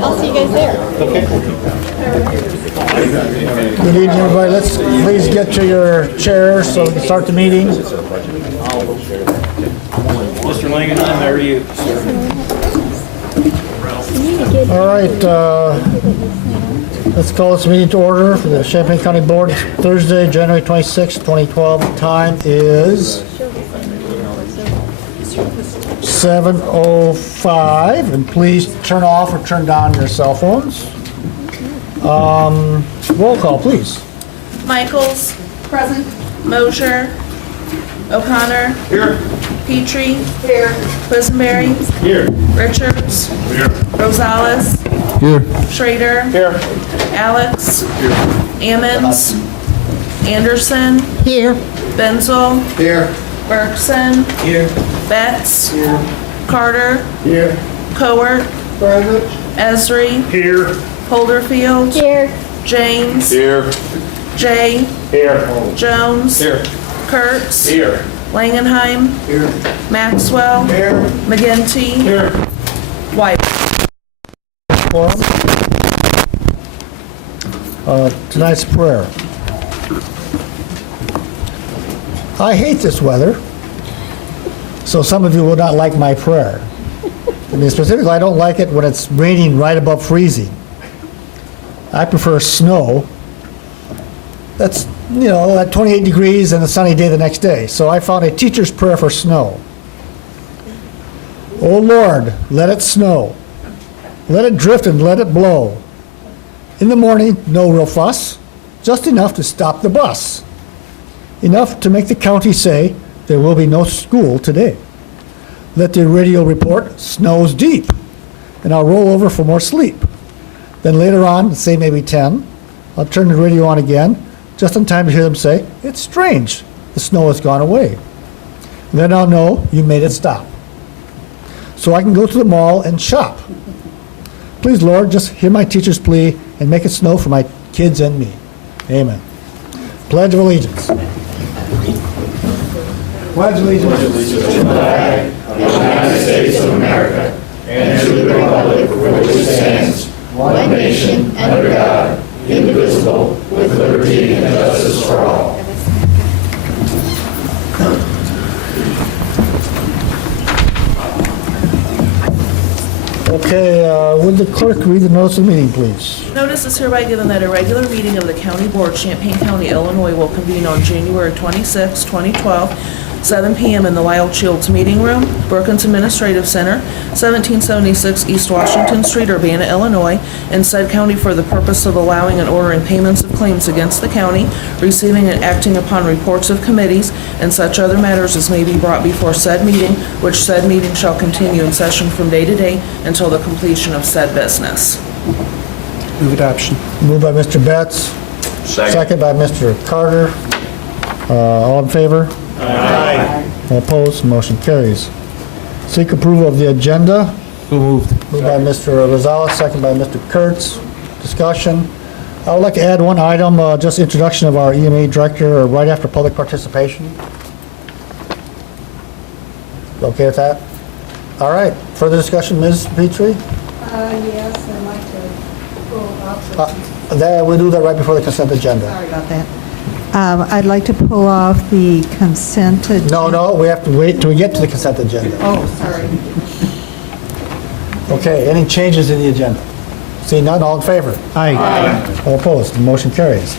I'll see you guys there. Good evening, everybody. Let's please get to your chairs so we can start the meeting. Mr. Langenheim, how are you? All right, let's call this meeting to order for the Champaign County Board. It's Thursday, January 26, 2012. The time is 7:05, and please turn off or turn down your cell phones. Roll call, please. Michaels. Present. Mosher. O'Connor. Here. Petrie. Here. Quisenberry. Here. Richards. Here. Rosales. Here. Schrader. Here. Alex. Ammons. Anderson. Here. Benzel. Here. Bergson. Here. Betts. Carter. Here. Cowart. Esri. Here. Holderfield. Here. James. Here. Jay. Here. Jones. Here. Kurtz. Here. Langenheim. Here. Maxwell. Here. McGinty. Here. White. Forum. Tonight's prayer. I hate this weather, so some of you will not like my prayer. I mean, specifically, I don't like it when it's raining right above freezing. I prefer snow. That's, at 28 degrees and a sunny day the next day. So I found a teacher's prayer for snow. Oh Lord, let it snow. Let it drift and let it blow. In the morning, no real fuss, just enough to stop the bus. Enough to make the county say there will be no school today. Let the radio report snow's deep, and I'll roll over for more sleep. Then later on, say maybe 10, I'll turn the radio on again, just in time to hear them say, it's strange, the snow has gone away. Then I'll know you made it stop. So I can go to the mall and shop. Please, Lord, just hear my teacher's plea and make it snow for my kids and me. Amen. Pledge of Allegiance. Pledge allegiance to the flag of the United States of America and to the republic for which it stands, one nation, under God, indivisible, with liberty and justice for all. Okay, would the clerk read the notice of the meeting, please? Notice is hereby given that a regular meeting of the County Board, Champaign County, Illinois, will convene on January 26, 2012, 7 p.m. in the Wild Shields Meeting Room, Brookings Administrative Center, 1776 East Washington Street, Urbana, Illinois, in said county for the purpose of allowing and ordering payments of claims against the county, receiving and acting upon reports of committees, and such other matters as may be brought before said meeting, which said meeting shall continue in session from day to day until the completion of said business. Move adoption. Moved by Mr. Betts. Second by Mr. Carter. All in favor? Aye. All opposed? Motion carries. Seek approval of the agenda. So moved. Moved by Mr. Rosales, second by Mr. Kurtz. Discussion. I would like to add one item, just introduction of our EMA director right after public participation. Okay with that? All right. Further discussion, Ms. Petrie? Yes, I'd like to pull off. We'll do that right before the consent agenda. Sorry about that. I'd like to pull off the consent agenda. No, we have to wait till we get to the consent agenda. Oh, sorry. Okay, any changes in the agenda? Seeing none, all in favor? Aye. All opposed, the motion carries.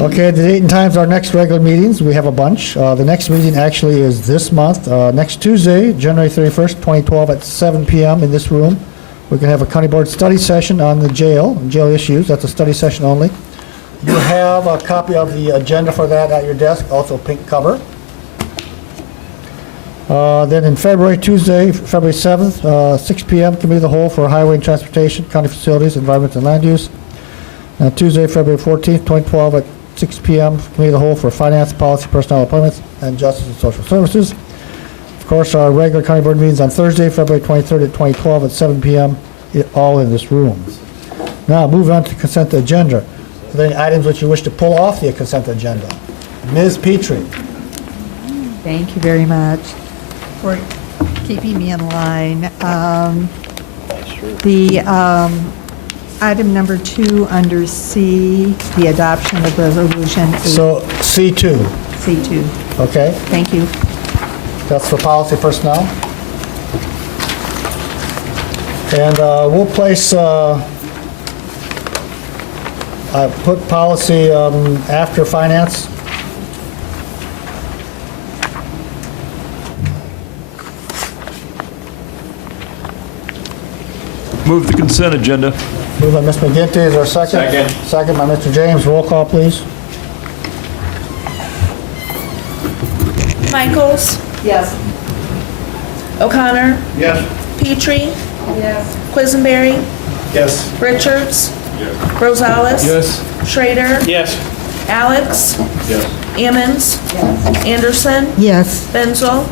Okay, the date and times of our next regular meetings, we have a bunch. The next meeting actually is this month, next Tuesday, January 31st, 2012 at 7 p.m. in this room. We're going to have a county board study session on the jail issues. That's a study session only. You have a copy of the agenda for that at your desk, also pink cover. Then in February, Tuesday, February 7th, 6 p.m., Committee of the Whole for Highway and Transportation, County Facilities, Environment and Land Use. Tuesday, February 14th, 2012 at 6 p.m., Committee of the Whole for Finance, Policy, Personnel Appointments, and Justice and Social Services. Of course, our regular county board meetings on Thursday, February 23rd at 2012 at 7 p.m., all in this room. Now, moving on to consent agenda. Are there any items which you wish to pull off the consent agenda? Ms. Petrie. Thank you very much for keeping me in line. The item number 2 under C, the adoption of resolution So C2, 8C2. okay? Thank you. That's for policy personnel. And we'll place, put policy after finance. Move the consent agenda. Moved by Ms. McGinty, is there a second? Second. Second by Mr. James, roll call, please. Michaels? Yes. O'Connor? Yes. Petrie? Yes. Quisenberry? Yes. Richards? Rosales? Yes. Schrader? Yes. Alex? Yes. Ammons? Anderson? Yes. Benzel?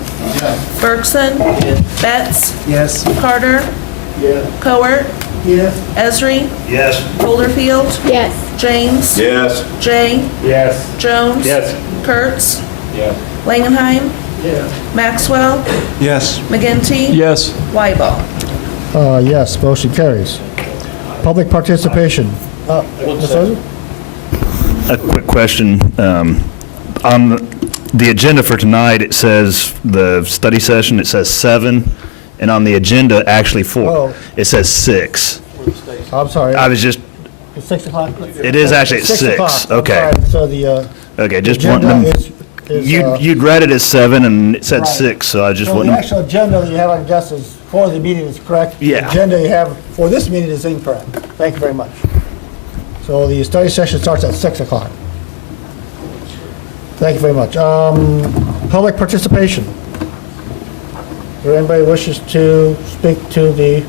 Bergson? Betts? Yes. Carter? Cowart? Yes. Esri? Yes. Holderfield? Yes. James? Yes. Jay? Yes. Jones? Yes. Kurtz? Yes. Langenheim? Maxwell? Yes. McGinty? Yes. Wyeball? Yes, motion carries. Public participation. Ms. Ozer? A quick question. On the agenda for tonight, it says the study session, it says 7, and on the agenda, actually 4. Oh. It says 6. I'm sorry. I was just, It's 6 o'clock? it is actually at 6. o'clock. I'm Okay. sorry. So the Okay, just agenda wanting, is... you'd read it as 7 and it said Right. 6, so I just So the wouldn't. actual agenda that you have on desk is for the meeting is correct. Yeah. The agenda you have for this meeting is incorrect. Thank you very much. So the study session starts at 6 o'clock. Thank you very much. Public participation. Is there anybody who wishes to speak to the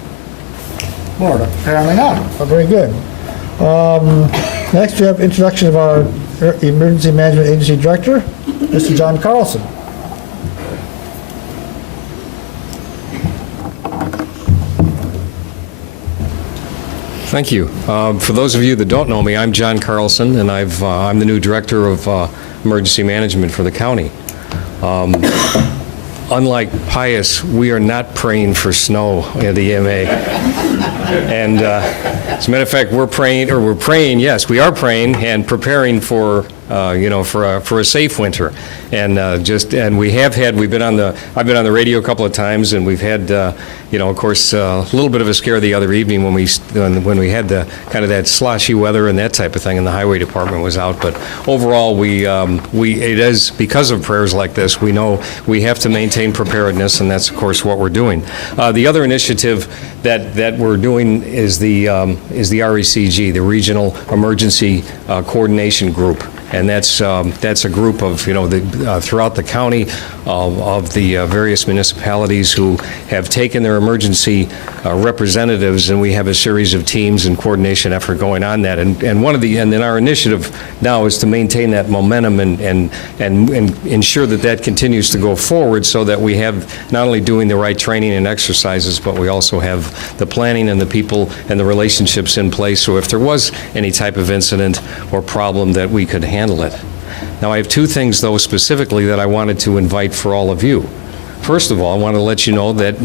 board? Apparently not. Oh, very good. Next, we have introduction of our Emergency Management Agency Director, Mr. John Carlson. Thank you. For those of you that don't know me, I'm John Carlson, and I'm the new Director of Emergency Management for the county. Unlike Pius, we are not praying for snow at the EMA. And as a matter of fact, we're praying, yes, we are praying and preparing for, for a safe winter. And we've been on I've been on the radio a couple of times, and we've had, of course, a little bit of a scare the other evening when we had the kind of that sloshy weather and that type of thing, and the highway department was out. But overall, it is because of prayers like this. We know we have to maintain preparedness, and that's of course what we're doing. The other initiative that we're doing is the RECG, the Regional Emergency Coordination Group. And that's a group of, throughout the county of the various municipalities who have taken their emergency representatives, and we have a series of teams and coordination effort going on that. And then our initiative now is to maintain that momentum and ensure that continues to go forward, so that we have not only doing the right training and exercises, but we also have the planning and the people and the relationships in place, so if there was any type of incident or problem, that we could handle it. Now, I have two things, though, specifically that I wanted to invite for all of you. First of all, I want to let you know that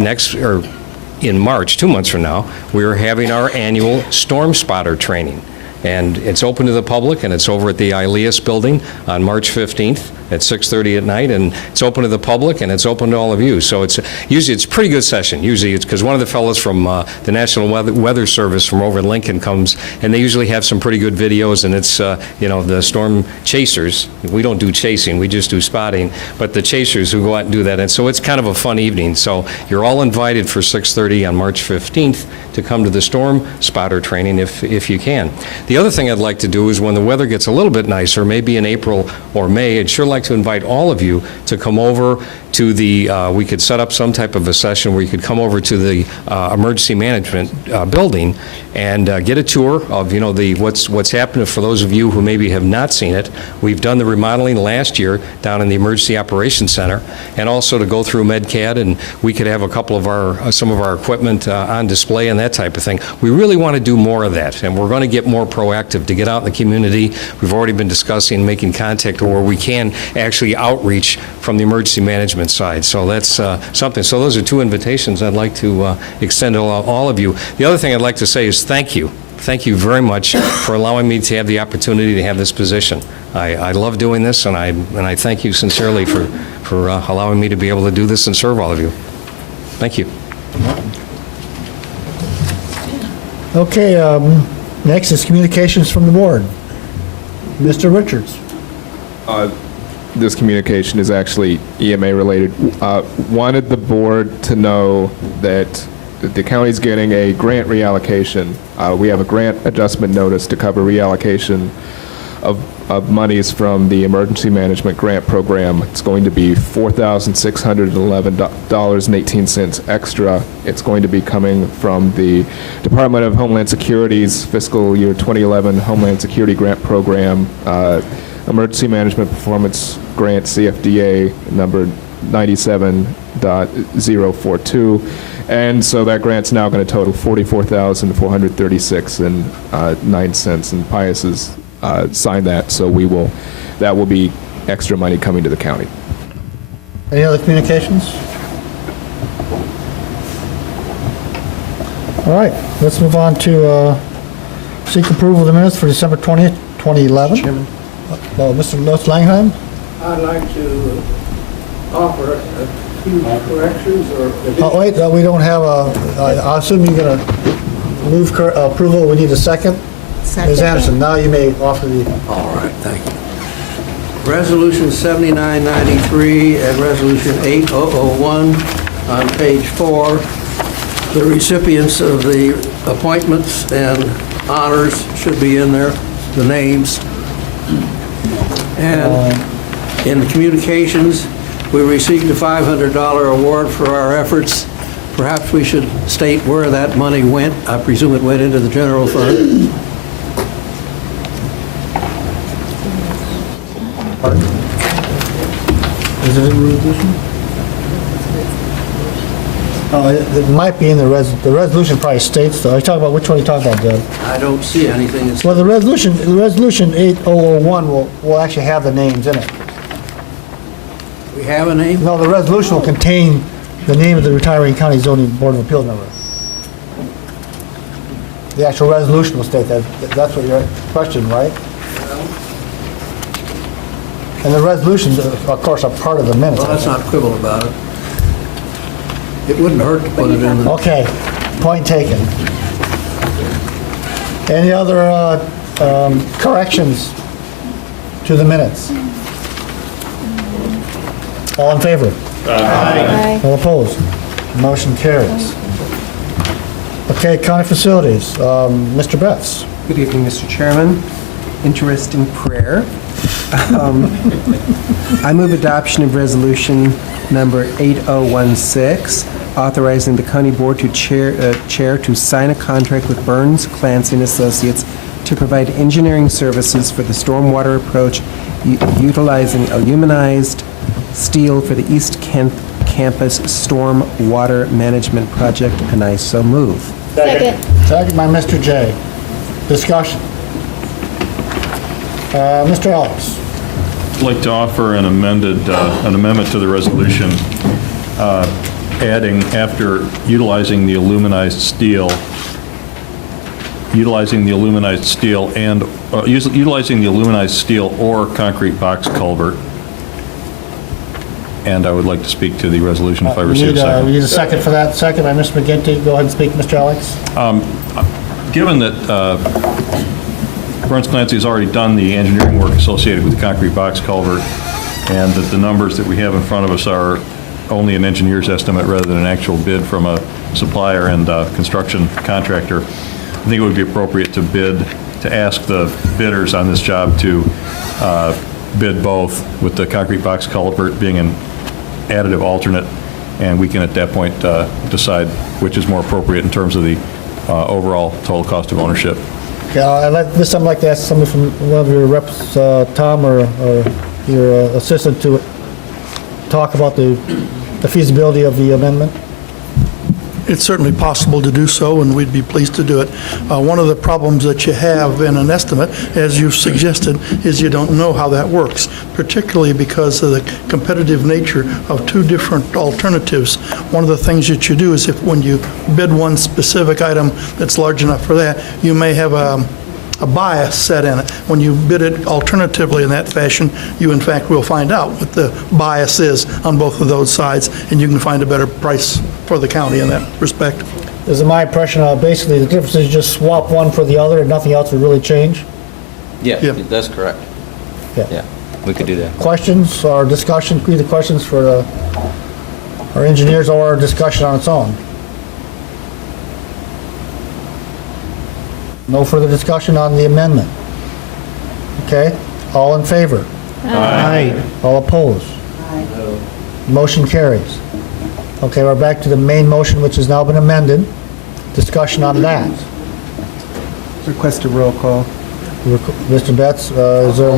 in March, 2 months from now, we are having our annual Storm Spotter training. And it's open to the public, and it's over at the ILEAS building on March 15th at 6:30 at night, and it's open to the public, and it's open to all of you. So it's usually a pretty good session. Usually it's because one of the fellows from the National Weather Service from over in Lincoln comes, and they usually have some pretty good videos, and it's, the storm chasers. We don't do chasing, we just do spotting, but the chasers who go out and do that. And so it's kind of a fun evening. So you're all invited for 6:30 on March 15th to come to the Storm Spotter training if you can. The other thing I'd like to do is when the weather gets a little bit nicer, maybe in April or May, I'd sure like to invite all of you to come over to we could set up some type of a session where you could come over to the emergency management building and get a tour of, what's happened. For those of you who maybe have not seen it, we've done the remodeling last year down in the Emergency Operations Center, and also to go through MedCAD, and we could have a couple of some of our equipment on display and that type of thing. We really want to do more of that, and we're going to get more proactive to get out in the community. We've already been discussing making contact where we can actually outreach from the emergency management management side. So that's something. So those are two invitations I'd like to extend to all of you. The other thing I'd like to say is thank you. Thank you very much for allowing me to have the opportunity to have this position. I love doing this, and I thank you sincerely for allowing me to be able to do this and serve all of you. Thank you. Okay, next is communications from the board. Mr. Richards. This communication is actually EMA related. Wanted the board to know that the county's getting a grant reallocation. We have a grant adjustment notice to cover reallocation of monies from the Emergency Management Grant Program. It's going to be $4,611.18 extra. It's going to be coming from the Department of Homeland Security's fiscal year 2011 Homeland Security Grant Program, Emergency Management Performance Grant, CFDA, number 97.042. And so that grant's now going to total $44,436.09, and Pius has signed that, so that will be extra money coming to the county. Any other communications? All right, let's move on to seek approval of the minutes for December 20th, 2011. Chairman. Mr. Langheim? I'd like to offer a few corrections or Oh, wait, we don't have I assume you're going to move approval. We need a second. Ms. Anderson, now you may offer the... All right, thank you. Resolution 7993 and Resolution 8001 on page 4. The recipients of the appointments and honors should be in there, the names. And in the communications, we received a $500 award for our efforts. Perhaps we should state where that money went. I presume it went into the general fund. Pardon? Is it in the resolution? It might be in the resolution probably states, though. Are you talking about, which one are you talking about, Deb? I don't see anything. That's Well, the resolution 8001 will actually have the names in it. we have a name? No, the resolution will contain the name of the retiring county zoning board of appeals member. The actual resolution will state that. That's what your question, right? And the resolutions, of course, are part of the minutes. Well, let's not quibble about it. It wouldn't hurt to put it in the... Okay, point taken. Any other corrections to the minutes? All in favor? Aye. All opposed? Motion carries. Okay, county facilities, Mr. Betts. Good evening, Mr. Chairman. Interesting prayer. I move adoption of resolution number 8016, authorizing the county board to chair to sign a contract with Burns, Clancy & Associates to provide engineering services for the stormwater approach utilizing aluminized steel for the East Campus Storm Water Management Project, and I so move. Second. Second by Mr. J. Discussion. Mr. Alex. I'd like to offer an amendment to the resolution, adding after utilizing the aluminized steel or concrete box culvert. And I would like to speak to the resolution if I receive a second. We need a second for that. Second by Mr. McGinty. Go ahead and speak, Mr. Alex. Given that Burns Clancy has already done the engineering work associated with the concrete box culvert, and that the numbers that we have in front of us are only an engineer's estimate rather than an actual bid from a supplier and construction contractor, I think it would be appropriate to ask the bidders on this job to bid both, with the concrete box culvert being an additive alternate, and we can at that point decide which is more appropriate in terms of the overall total cost of ownership. Okay, I'd like to ask somebody from one of your reps, Tom or your assistant, to talk about the feasibility of the amendment. it's certainly possible to do so, and we'd be pleased to do it. One of the problems that you have in an estimate, as you've suggested, is you don't know how that works, particularly because of the competitive nature of two different alternatives. One of the things that you do is if when you bid one specific item that's large enough for that, you may have a bias set in it. When you bid it alternatively in that fashion, you in fact will find out what the bias is on both of those sides, and you can find a better price for the county in that respect. This is my impression of basically the difference is just swap one for the other and nothing else would really change? Yeah, Yeah. that's correct. Yeah. Yeah, we could do that. Questions or discussion, either questions for our engineers or discussion on its own? No further discussion on the amendment? Okay, all in favor? Aye. All opposed? Motion carries. Okay, we're back to the main motion, which has now been amended. Discussion on that. Request a roll call. Mr. Betts, is there?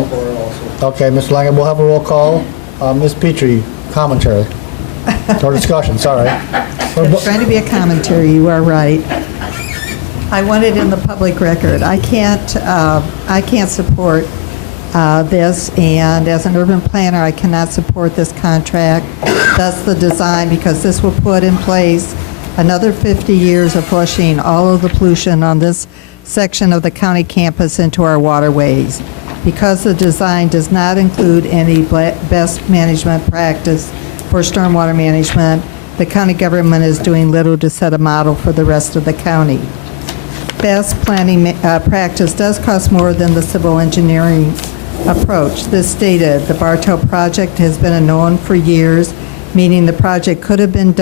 Okay, Mr. Langen, we'll have a roll call. Ms. Petrie, commentary. Or discussion, sorry. It's trying to be a commentary, you are right. I want it in the public record. I can't support this, and as an urban planner, I cannot support this contract. That's the design, because this will put in place another 50 years of flushing all of the pollution on this section of the county campus into our waterways. Because the design does not include any best management practice for stormwater management, the county government is doing little to set a model for the rest of the county. Best planning practice does cost more than the civil engineering approach. This stated, the Bartow project has been known for years, meaning the project could have been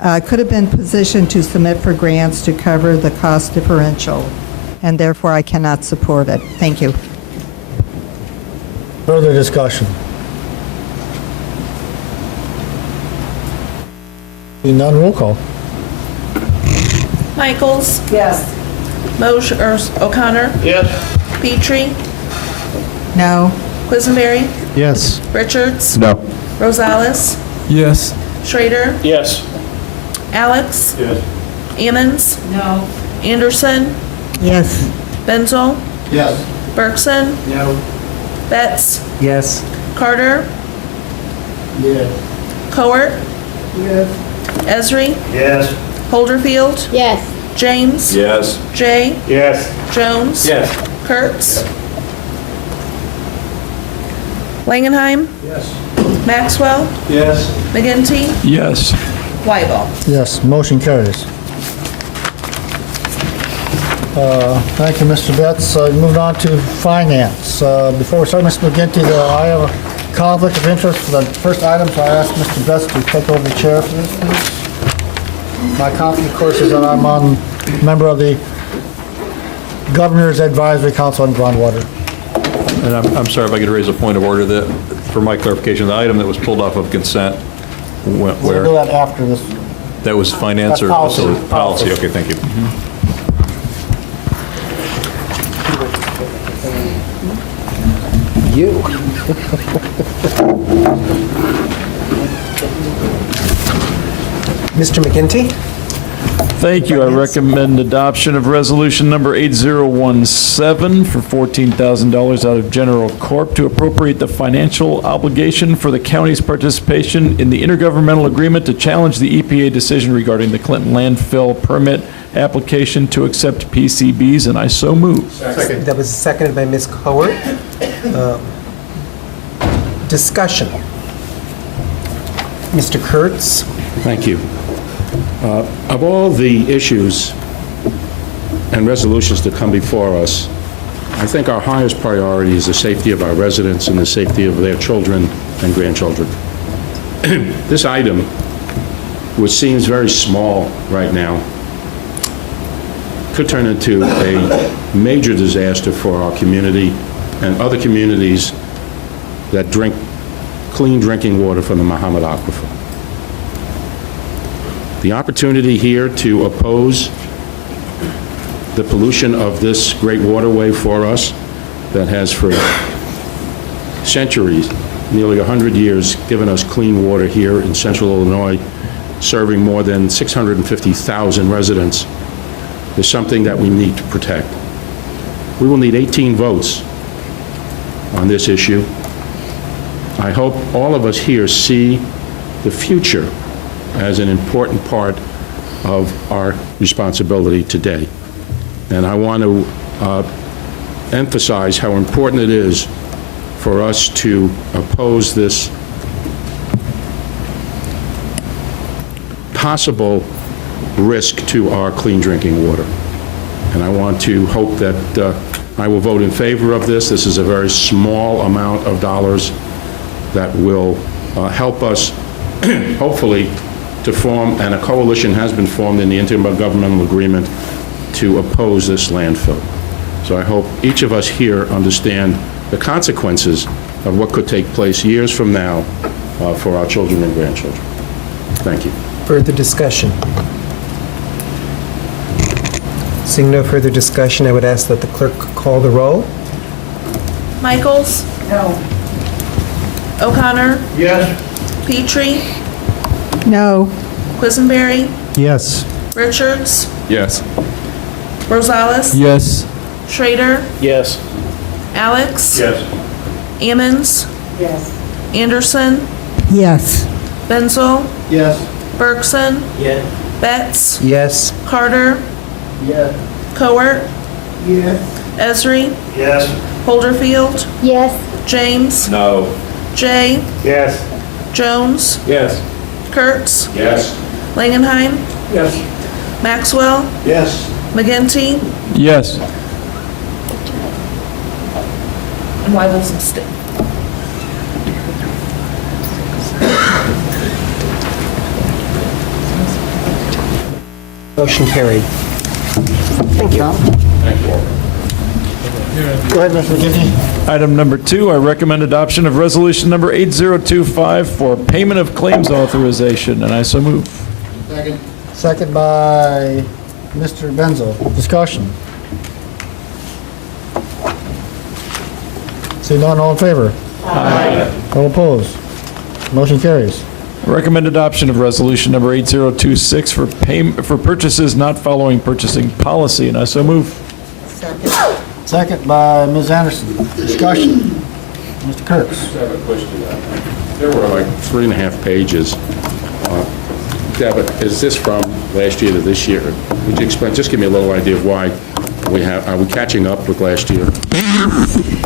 positioned to submit for grants to cover the cost differential, and therefore I cannot support it. Thank you. Further discussion? Being none, roll call. Michaels? Yes. O'Connor? Yes. Petrie? No. Quisenberry? Yes. Richards? No. Rosales? Yes. Schrader? Yes. Alex? Yes. Ammons? No. Anderson? Yes. Benzel? Yes. Bergson? No. Betts? Yes. Carter? Yes. Cowart? Yes. Esri? Yes. Holderfield? Yes. James? Yes. Jay? Yes. Jones? Yes. Kurtz? Langenheim? Yes. Maxwell? Yes. McGinty? Yes. Weibel? Yes, motion carries. Thank you, Mr. Betts. Moving on to finance. Before we start, Mr. McGinty, I have a conflict of interest for the first item, so I ask Mr. Betts to take over the chair for this, please. My conflict, of course, is that I'm a member of the Governor's Advisory Council on Groundwater. And I'm sorry if I could raise a point of order that, for my clarification, the item that was pulled off of consent went We'll do where? that after this. That was finance or That's policy. facility? Policy, okay, thank you. You. Mr. McGinty? Thank you. I recommend adoption of resolution number 8017 for $14,000 out of General Corp to appropriate the financial obligation for the county's participation in the intergovernmental agreement to challenge the EPA decision regarding the Clinton landfill permit application to accept PCBs, and I so move. Second. That was seconded by Ms. Cowart. Discussion. Mr. Kurtz? Thank you. Of all the issues and resolutions that come before us, I think our highest priority is the safety of our residents and the safety of their children and grandchildren. This item, which seems very small right now, could turn into a major disaster for our community and other communities that drink clean drinking water from the Muhammad Aquifer. The opportunity here to oppose the pollution of this great waterway for us that has for centuries, nearly 100 years, given us clean water here in central Illinois, serving more than 650,000 residents, is something that we need to protect. We will need 18 votes on this issue. I hope all of us here see the future as an important part of our responsibility today. And I want to emphasize how important it is for us to oppose this possible risk to our clean drinking water. And I want to hope that I will vote in favor of this. This is a very small amount of dollars that will help us, hopefully, to form, and a coalition has been formed in the intergovernmental agreement to oppose this landfill. So I hope each of us here understand the consequences of what could take place years from now for our children and grandchildren. Thank you. Further discussion? Seeing no further discussion, I would ask that the clerk call the roll. Michaels? No. O'Connor? Yes. Petrie? No. Quisenberry? Yes. Richards? Yes. Rosales? Yes. Schrader? Yes. Alex? Yes. Ammons? Yes. Anderson? Yes. Benzel? Yes. Bergson? Yes. Betts? Yes. Carter? Yes. Cowart? Yes. Esri? Yes. Holderfield? Yes. James? No. Jay? Yes. Jones? Yes. Kurtz? Yes. Langenheim? Yes. Maxwell? Yes. McGinty? Yes. And Weibel's abstain. Motion carried. Thank you. Go ahead, Mr. McGinty. Item number 2, I recommend adoption of resolution number 8025 for payment of claims authorization, and I so move. Second. Second by Mr. Benzel. Discussion. See none, all in favor? Aye. All opposed? Motion carries. Recommend adoption of resolution number 8026 for purchases not following purchasing policy, and I so move. Second. Second by Ms. Anderson. Discussion. Mr. Kurtz. I have a question. There were like 3.5 pages. Deb, is this from last year to this year? Would you explain, just give me a little idea of why are we catching up with last year?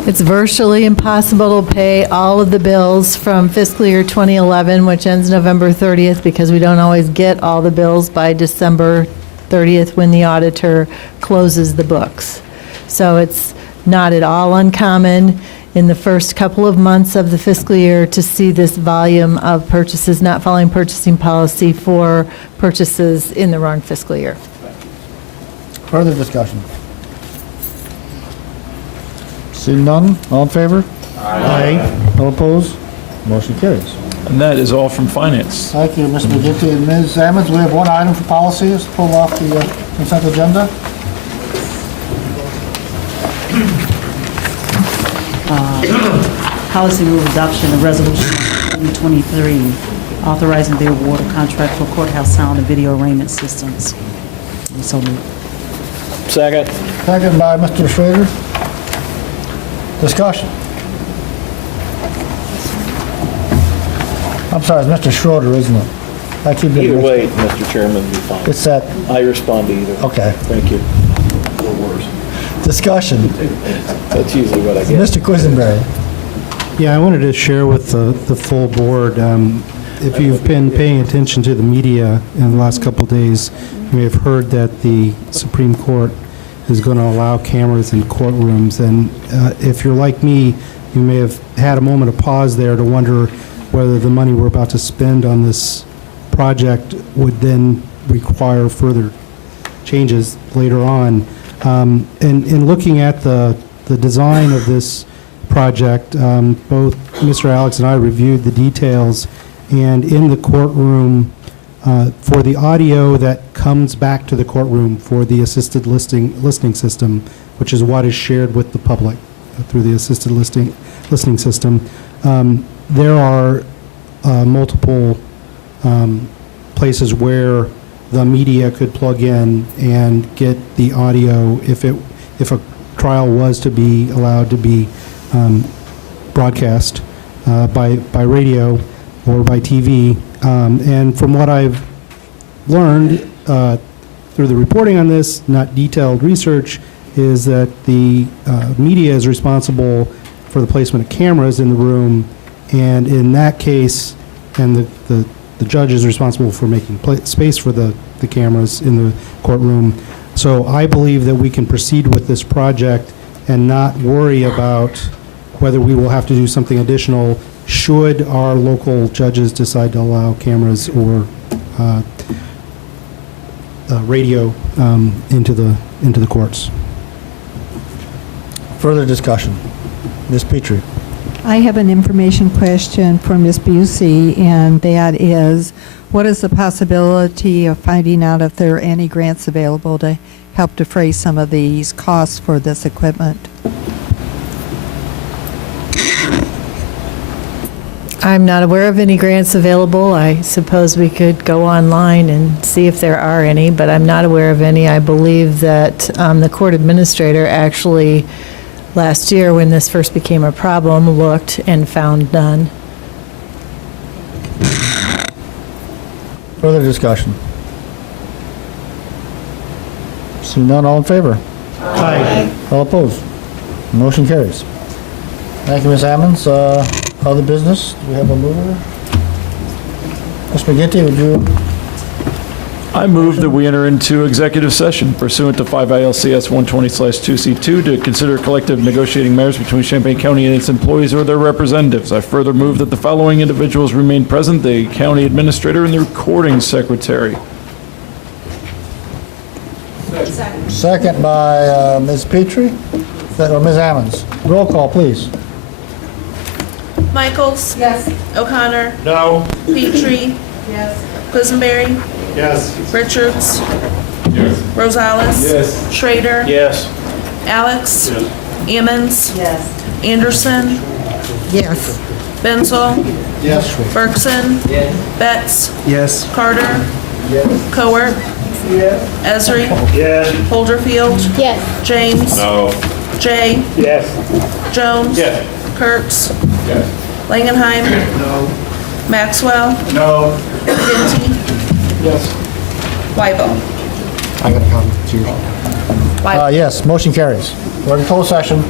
It's virtually impossible to pay all of the bills from fiscal year 2011, which ends November 30th, because we don't always get all the bills by December 30th when the auditor closes the books. So it's not at all uncommon in the first couple of months of the fiscal year to see this volume of purchases not following purchasing policy for purchases in the wrong fiscal year. Further discussion. Seeing none, all in favor? Aye. All opposed? Motion carries. And that is all from finance. Thank you, Mr. McGinty and Ms. Ammons. We have one item for policy. Let's pull off the consent agenda. Policy move adoption of resolution 2023, authorizing the award of contract for courthouse sound and video arraignment systems. So moved. Second. Second by Mr. Schrader. Discussion. I'm sorry, it's Mr. Schroeder, isn't it? I keep getting Either mixed way, Mr. Chairman, you're fine. up. It's that, I respond to either. okay. Thank you. Discussion. That's usually what I get. Mr. Quisenberry. Yeah, I wanted to share with the full board, if you've been paying attention to the media in the last couple of days, you may have heard that the Supreme Court is going to allow cameras in courtrooms. And if you're like me, you may have had a moment of pause there to wonder whether the money we're about to spend on this project would then require further changes later on. In looking at the design of this project, both Mr. Alex and I reviewed the details, and in the courtroom, for the audio that comes back to the courtroom for the assisted listening system, which is what is shared with the public through the assisted listening system, there are multiple places where the media could plug in and get the audio if a trial was to be allowed to be broadcast by radio or by TV. And from what I've learned through the reporting on this, not detailed research, is that the media is responsible for the placement of cameras in the room, and in that case, and the judge is responsible for making space for the cameras in the courtroom. So I believe that we can proceed with this project and not worry about whether we will have to do something additional should our local judges decide to allow cameras or radio into the courts. Further discussion. Ms. Petrie. I have an information question for Ms. Busey, and that is, what is the possibility of finding out if there are any grants available to help defray some of these costs for this equipment? I'm not aware of any grants available. I suppose we could go online and see if there are any, but I'm not aware of any. I believe that the court administrator actually, last year when this first became a problem, looked and found none. Further discussion. See none, all in favor? Aye. All opposed? Motion carries. Thank you, Ms. Ammons. Other business, do we have a mover? Ms. McGinty, would you? I move that we enter into executive session pursuant to 5 ILCS 120/2C2 to consider collective negotiating matters between Champaign County and its employees or their representatives. I further move that the following individuals remain present: the county administrator and the recording secretary. Second by Ms. Petrie, or Ms. Ammons. Roll call, please. Michaels? Yes. O'Connor? No. Petrie? Yes. Quisenberry? Yes. Richards? Yes. Rosales? Yes. Schrader? Yes. Alex? Ammons? Yes. Anderson? Yes. Benzel? Yes. Bergson? Betts? Yes. Carter? Cowart? Esri? Yes. Holderfield? Yes. James? No. Jay? Yes. Jones? Yes. Kurtz? Yes. Langenheim? No. Maxwell? No. McGinty? Yes. Wybo? I got a comment too. Wybo? Yes, motion carries. We're in closed session.